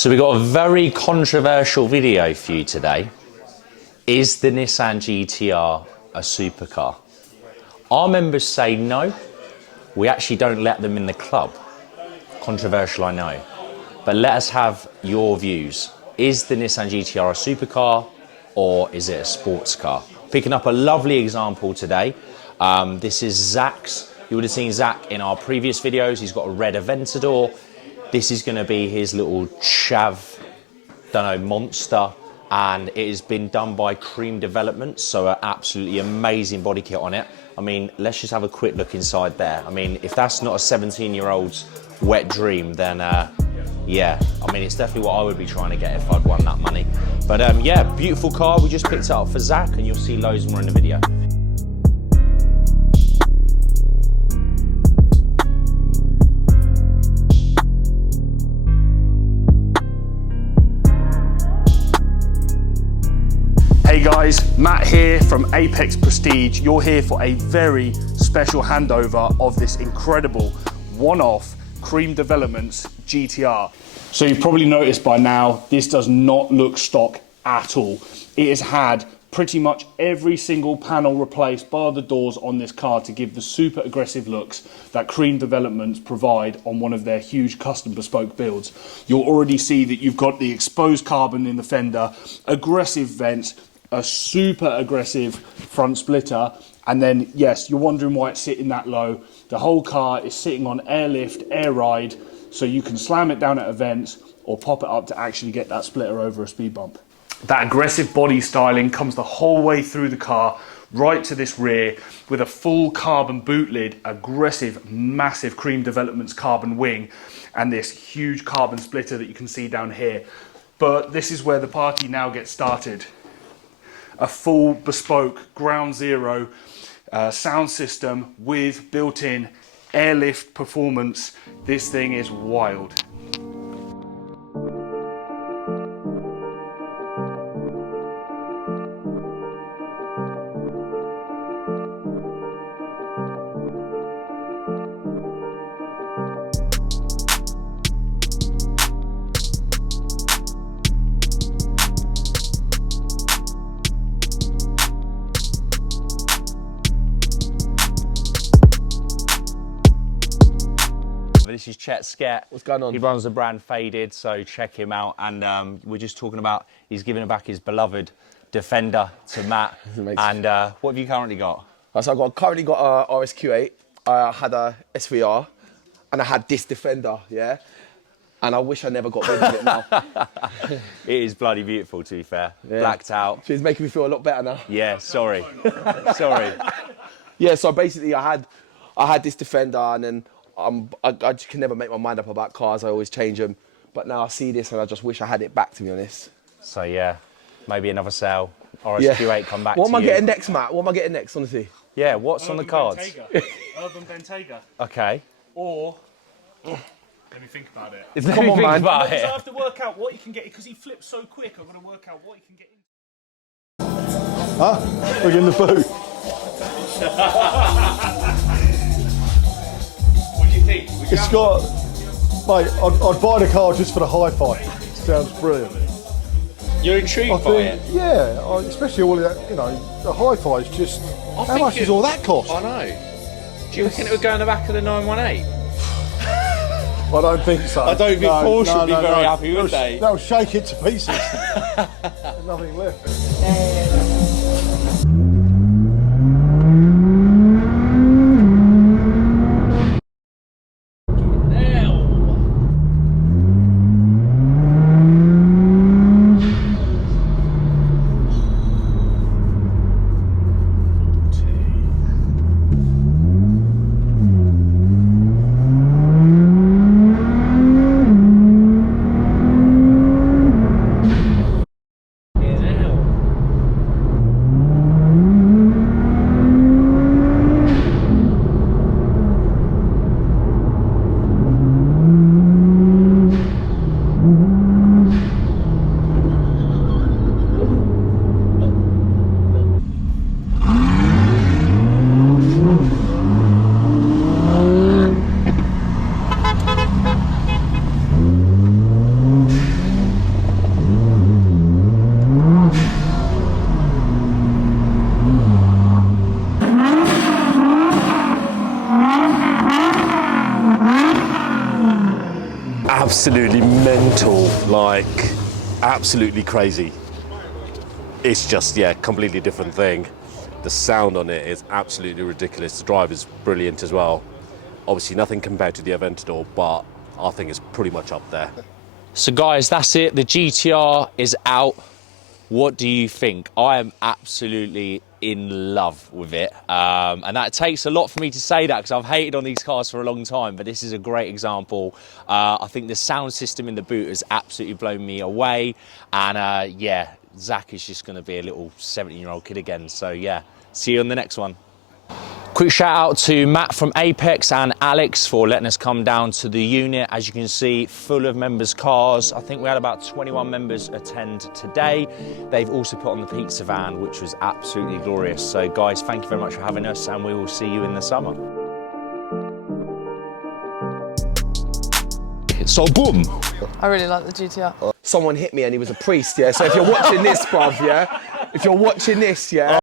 So we've got a very controversial video for you today. Is the Nissan GTR a supercar? Our members say no. We actually don't let them in the club. Controversial, I know. But let us have your views. Is the Nissan GTR a supercar or is it a sports car? Picking up a lovely example today. This is Zach's. You would have seen Zach in our previous videos. He's got a red Aventador. This is going to be his little chav, monster, and it has been done by Kream Developments, so an absolutely amazing body kit on it. I mean, let's just have a quick look inside there. I mean, if that's not a 17-year-old's wet dream, then yeah, I mean, it's definitely what I would be trying to get if I'd won that money. But yeah, beautiful car. We just picked it up for Zach, and you'll see loads more in the video. Hey guys, Matt here from Apex Prestige. You're here for a very special handover of this incredible one-off Kream Developments GTR. So you've probably noticed by now, this does not look stock at all. It has had pretty much every single panel replaced bar the doors on this car to give the super aggressive looks that Kream Developments provide on one of their huge custom bespoke builds. You'll already see that you've got the exposed carbon in the fender, aggressive vents, a super aggressive front splitter, and then yes, you're wondering why it's sitting that low. The whole car is sitting on airlift, air ride, so you can slam it down at events or pop it up to actually get that splitter over a speed bump. That aggressive body styling comes the whole way through the car, right to this rear, with a full carbon boot lid, aggressive, massive Kream Developments carbon wing, and this huge carbon splitter that you can see down here. But this is where the party now gets started. A full bespoke ground zero sound system with built-in airlift performance. This thing is wild. This is Chet Sket. What's going on? He runs the brand Faded, so check him out. And we're just talking about, he's giving back his beloved Defender to Matt. And what have you currently got? So I've currently got a RSQ8, I had a SVR, and I had this Defender, yeah? And I wish I never got rid of it now. It is bloody beautiful, to be fair. Yeah. Blacked out. She's making me feel a lot better now. Yeah, sorry. Sorry. Yeah, so basically I had this Defender, and then I just can never make my mind up about cars. I always change them. But now I see this and I just wish I had it back, to be honest. So yeah, maybe another sale. RSQ8 come back to you. What am I getting next, Matt? What am I getting next, honestly? Yeah, what's on the cards? Urban Bentayga. Okay. Or, let me think about it. Come on, man. I have to work out what you can get, because he flips so quick, I've got to work out what you can get in. Huh? We're in the boot. It's got, mate, I'd buy the car just for the hi-fi. Sounds brilliant. You're intrigued by it? Yeah, especially all of that, the hi-fi is just, how much does all that cost? I know. Do you reckon it would go in the back of the 918? I don't think so. I don't think Porsche would be very happy, would they? They'll shake it to pieces. There's nothing left. absolutely mental, like absolutely crazy. It's just, yeah, completely different thing. The sound on it is absolutely ridiculous. The drive is brilliant as well. Obviously nothing compared to the Aventador, but I think it's pretty much up there. So guys, that's it. The GTR is out. What do you think? I am absolutely in love with it. And that takes a lot for me to say that because I've hated on these cars for a long time, but this is a great example. I think the sound system in the boot has absolutely blown me away. And yeah, Zach is just gonna be a little 17-year-old kid again. So yeah, see you on the next one. Quick shout out to Matt from Apex and Alex for letting us come down to the unit. As you can see, full of members' cars. I think we had about 21 members attend today. They've also put on the pizza van, which was absolutely glorious. So guys, thank you very much for having us and we will see you in the summer. So boom. I really like the GTR. Someone hit me and he was a priest, yeah? So if you're watching this, bruv, yeah? If you're watching this, yeah?